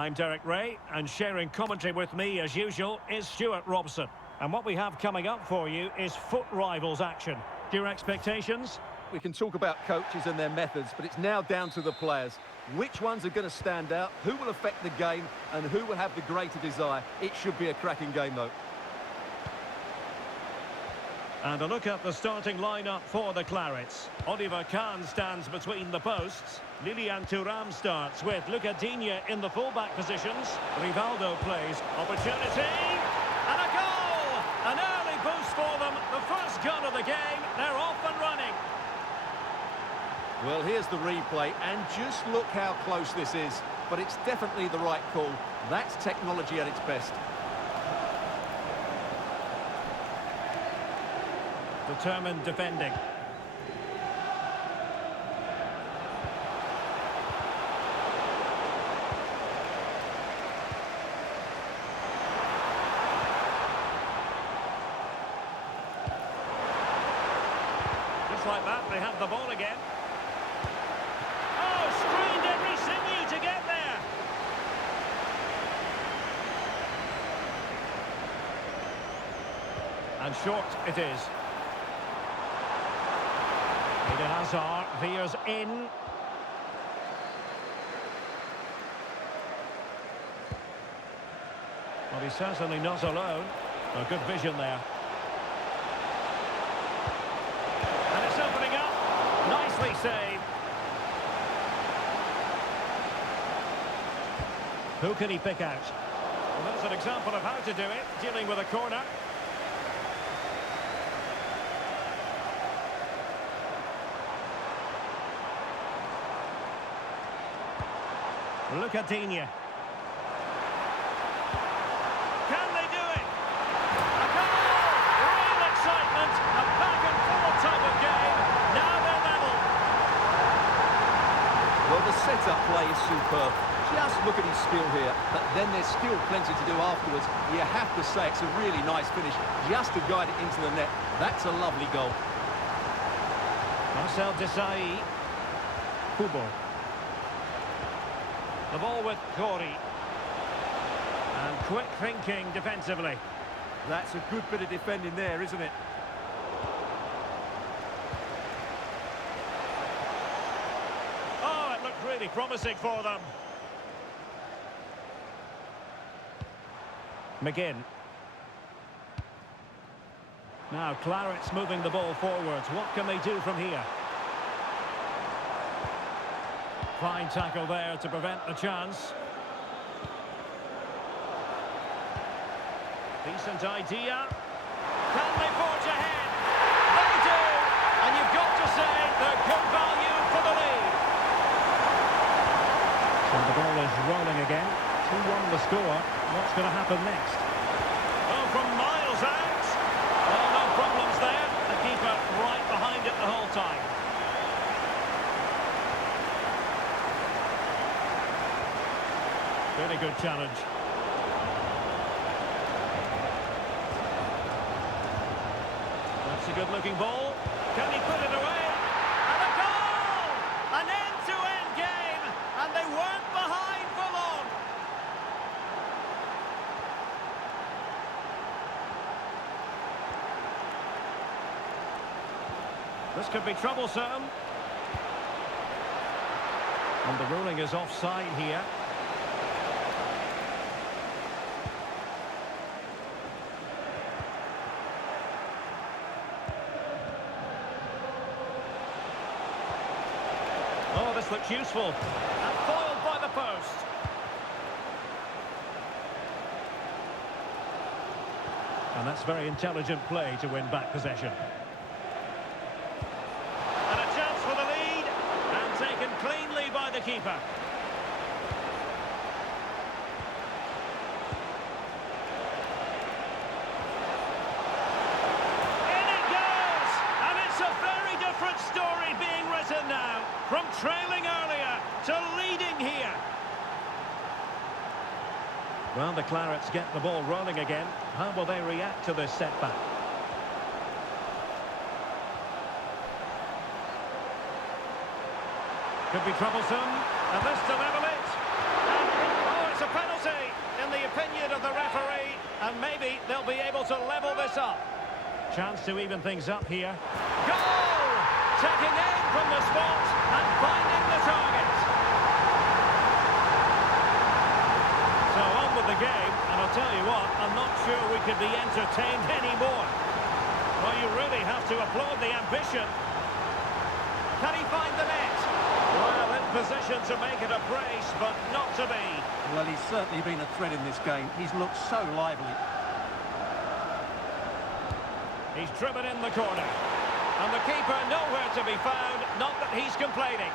I'm Derek Ray, and sharing commentary with me, as usual, is Stuart Robson. And what we have coming up for you is foot rivals action. Your expectations? We can talk about coaches and their methods, but it's now down to the players. Which ones are going to stand out, who will affect the game, and who will have the greater desire? It should be a cracking game, though. And a look at the starting lineup for the Clarets. Oliver Kahn stands between the posts. Lilian Thuram starts with Luca Digne in the fullback positions. Rivaldo plays. Opportunity! And a goal! An early boost for them. The first goal of the game. They're off and running. Well, here's the replay, and just look how close this is. But it's definitely the right call. That's technology at its best. Determined defending. Just like that, they have the ball again. Oh, strained every sinew to get there. And short it is. Eden Hazard veers in. Well, he's certainly not alone. A good vision there. And it's opening up. Nicely saved. Who can he pick out? Well, that's an example of how to do it, dealing with a corner. Luca Digne. Can they do it? A goal! Real excitement. A back-and-forth type of game. Now they're level. Well, the set-up play is superb. Just look at his skill here. But then there's still plenty to do afterwards. You have to say it's a really nice finish. Just to guide it into the net. That's a lovely goal. Marcel Desailly. Kubo. The ball with Corey. And quick thinking defensively. That's a good bit of defending there, isn't it? Oh, it looked really promising for them. McGinn. Now Clarets moving the ball forwards. What can they do from here? Fine tackle there to prevent the chance. Decent idea. Can they forge ahead? They do! And you've got to say they're good value for the lead. So the ball is rolling again. 2-1 the score. What's going to happen next? Oh, from miles out. Oh, no problems there. The keeper right behind it the whole time. Really good challenge. That's a good-looking ball. Can he put it away? And a goal! An end-to-end game, and they weren't behind for long. This could be troublesome. And the ruling is offside here. Oh, this looks useful. And foiled by the post. And that's very intelligent play to win back possession. And a chance for the lead. And taken cleanly by the keeper. In it goes! And it's a very different story being written now. From trailing earlier to leading here. Well, the Clarets get the ball rolling again. How will they react to this setback? Could be troublesome. And this to level it. And, oh, it's a to even things up here. Goal! Taking aim from the spot and finding the target. So on with the game, and I'll tell you what, I'm not sure we could be entertained anymore. Well, you really have to applaud the ambition. Can he find the net? Well, in position to make it a brace, but not to be. Well, he's certainly been a threat in this game. He's looked so lively. He's driven in the corner. And the keeper nowhere to be found, not that he's complaining.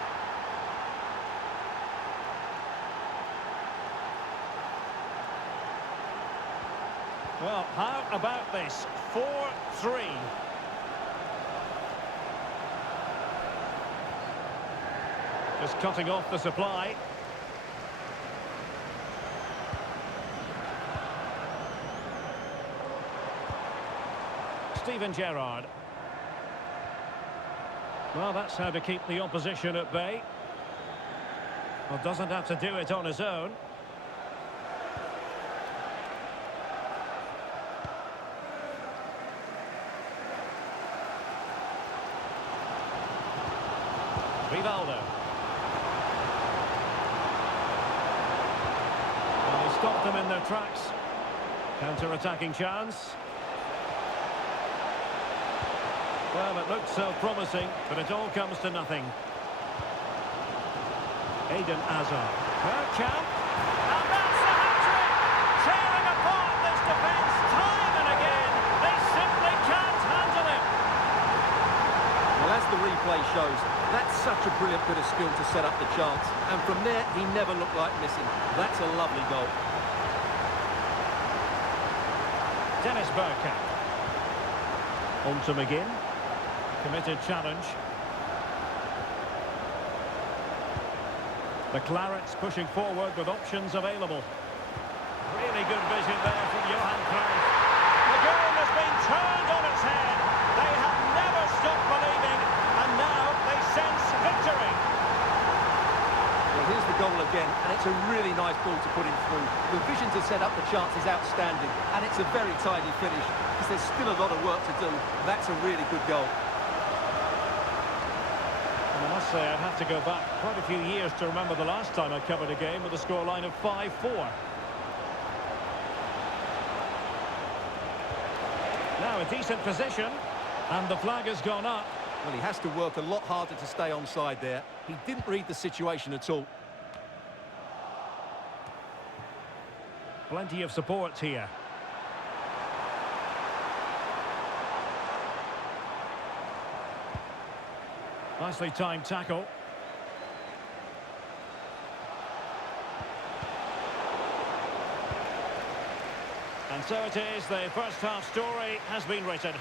Well, how about this? 4-3. Just cutting off the supply. Steven Gerrard. Well, that's how to keep the opposition at bay. Well, doesn't have to do it on his own. Rivaldo. Well, he stopped them in their tracks. Counter-attacking chance. Well, it looked so promising, but it all comes to nothing. Eden Hazard. Bergkamp. And that's the hat-trick! Tearing apart this defence time and again. They simply can't handle him. Well, as the replay shows, that's such a brilliant bit of skill to set up the chance. And from there, he never looked like missing. That's a lovely goal. Dennis Bergkamp. On to McGinn. Committed challenge. The Clarets pushing forward with options available. Really good vision there from Johan Cruyff. The game has been turned on its head. They have never stopped believing, and now they sense victory. Well, here's the goal again, and it's a really nice ball to put him through. The vision to set up the chance is outstanding, and it's a very tidy finish, because there's still a lot of work to do. That's a really good goal. And I must say, I'd have to go back quite a few years to remember the last time I covered a game with a scoreline of 5-4. Now a decent position, and the flag has gone up. Well, he has to work a lot harder to stay onside there. He didn't read the situation at all. Plenty of support here. Nicely timed tackle. And so it is, the first half story has been written.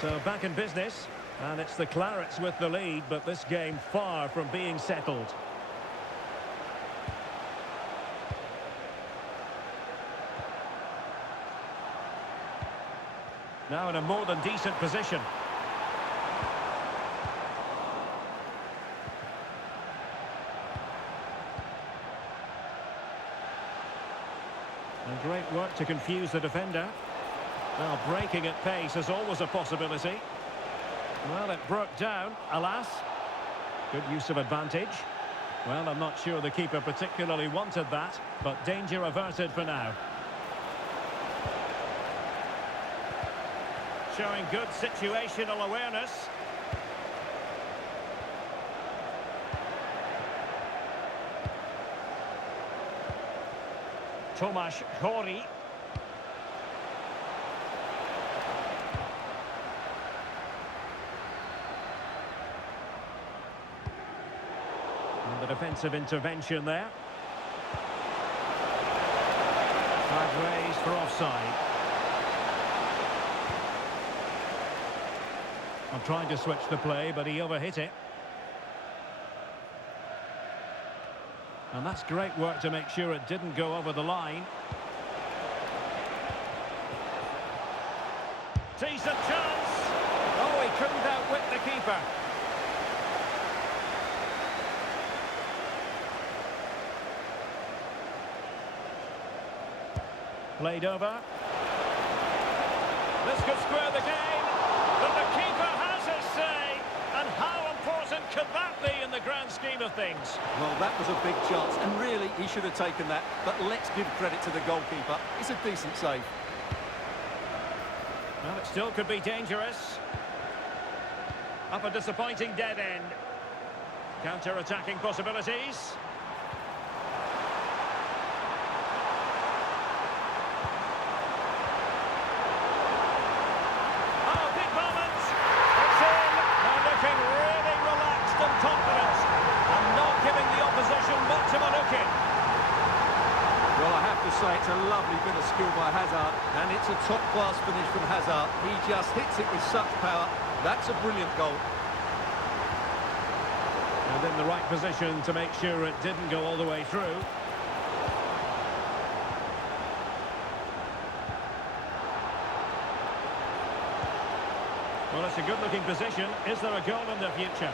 So back in business, and it's the Clarets with the lead, but this game far from being settled. Now in a more than decent position. And great work to confuse the defender. Well, breaking at pace is always a possibility. Well, it broke down, alas. Good use of advantage. Well, I'm not sure the keeper particularly wanted that, but danger averted for now. Showing good situational awareness. Tomasz Chori. And the defensive intervention there. Flag raised for offside. I'm trying to switch the play, but he overhit it. And that's great work to make sure it didn't go over the line. Decent chance. Oh, he couldn't outwit the keeper. Played over. This could square the game, but the keeper has his say. And how important could that be in the grand scheme of things? Well, that was a big chance, and really, he should have taken that. But let's give credit to the goalkeeper. It's a decent save. Well, it still could be dangerous. Up a disappointing dead end. Counter-attacking possibilities. Oh, big moment. It's in. They're looking really relaxed and confident. And not giving the opposition much of a look in. Well, I have to say, it's a lovely bit of skill by Hazard, and it's a top-class finish from Hazard. He just hits it with such power. That's a brilliant goal. And in the right position to make sure it didn't go all the way through. Well, it's a good-looking position. Is there a goal in the future?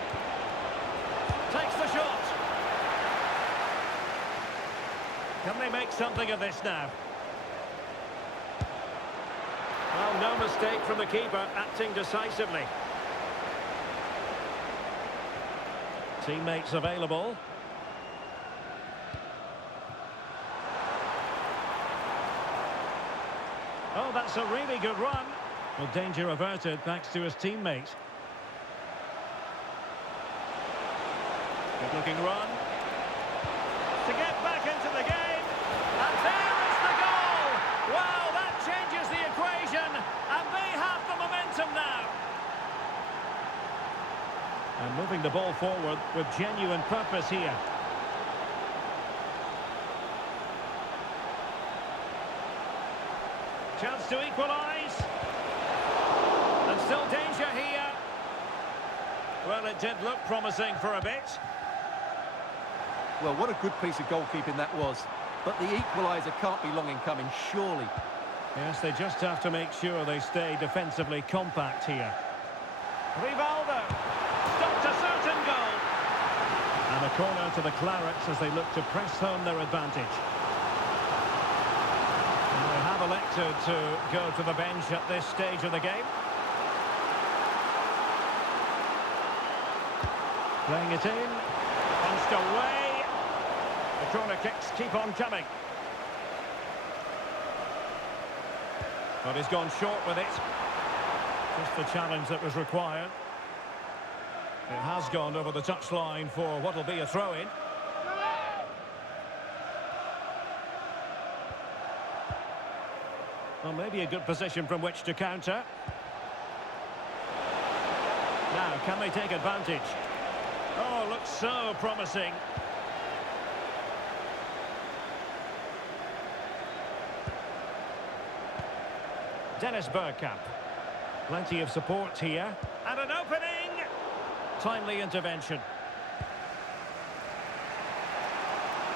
Takes the shot. Can they make something of this now? Well, no mistake from the keeper, acting decisively. Teammates available. Oh, that's a really good run. Well, danger averted thanks to his teammate. Good-looking run. To get back into the game. And there is the goal! Wow, that changes the equation. And they have the momentum now. And moving the ball forward with genuine purpose here. Chance to equalise. And still danger here. Well, it did look promising for a bit. Well, what a good piece of goalkeeping that was. But the equaliser can't be long in coming, surely. Yes, they just have to make sure they stay defensively compact here. Rivaldo. Stopped a certain goal. And a corner to the Clarets as they look to press home their advantage. And they have elected to go to the bench at this stage of the game. Playing it in. Punched away. The corner kicks keep on coming. But he's gone short with it. Just the challenge that was required. It has gone over the touchline for what will be a throw-in. Well, maybe a good position from which to counter. Now, can they take advantage? Oh, looks so promising. Dennis Bergkamp. Plenty of support here. And an opening! Timely intervention.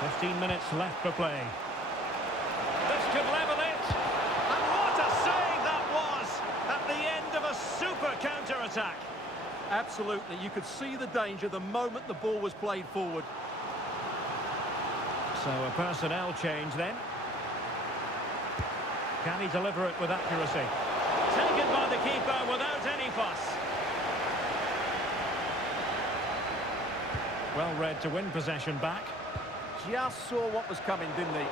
15 minutes left for play. This could level it. And what a save that was at the end of a super counter-attack. Absolutely. You could see the danger the moment the ball was played forward. So a personnel change then. Can he deliver it with accuracy? Taken by the keeper without any fuss. Well read to win possession back. Just saw what was coming, didn't he?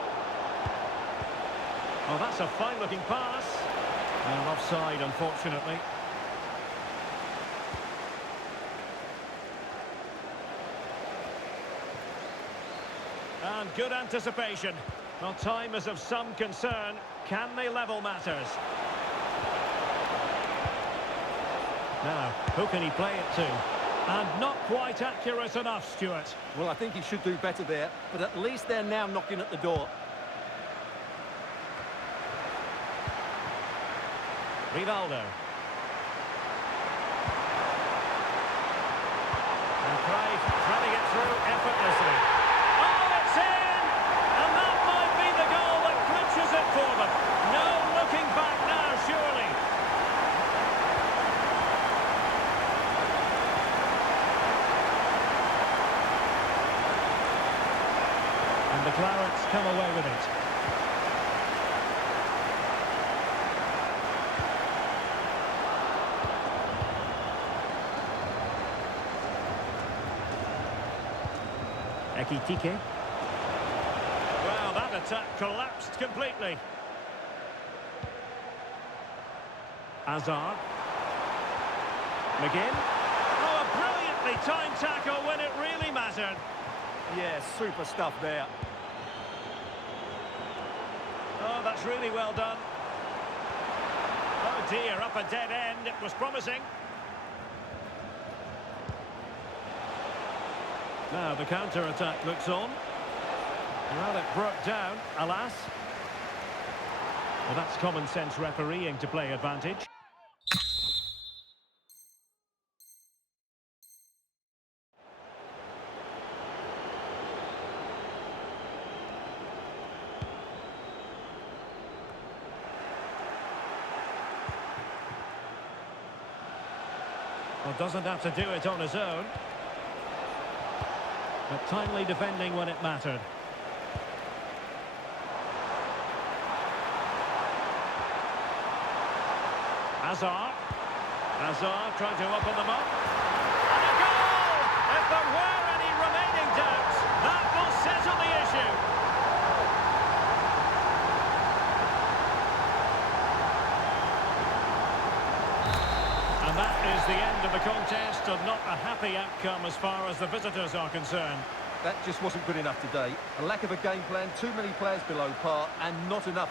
Oh, that's a fine-looking pass. And offside, unfortunately. And good anticipation. Well, time is of some concern. Can they level matters? Now, who can he play it to? And not quite accurate enough, Stuart. Well, I think he should do better there, but at least they're now knocking at the door. Rivaldo. And Craig threading it through effortlessly. Oh, it's in! And that might be the goal that clinches it for them. No looking back now, surely. come away with it. Ekitike. Well, that attack collapsed completely. Hazard. McGinn. Oh, a brilliantly timed tackle when it really mattered. Yeah, super stuff there. Oh, that's really well done. Oh dear, up a dead end. It was promising. Now the counter-attack looks on. Well, it broke down, alas. Well, that's common sense refereeing to play advantage. Well, doesn't have to do it on his own. But timely defending when it mattered. Hazard. Hazard trying to open them up. And a goal! If there were any remaining doubts, that will settle the issue. And that is the end of the contest, and not a happy outcome as far as the visitors are concerned. That just wasn't good enough today. A lack of a game plan, too many players below par, and not enough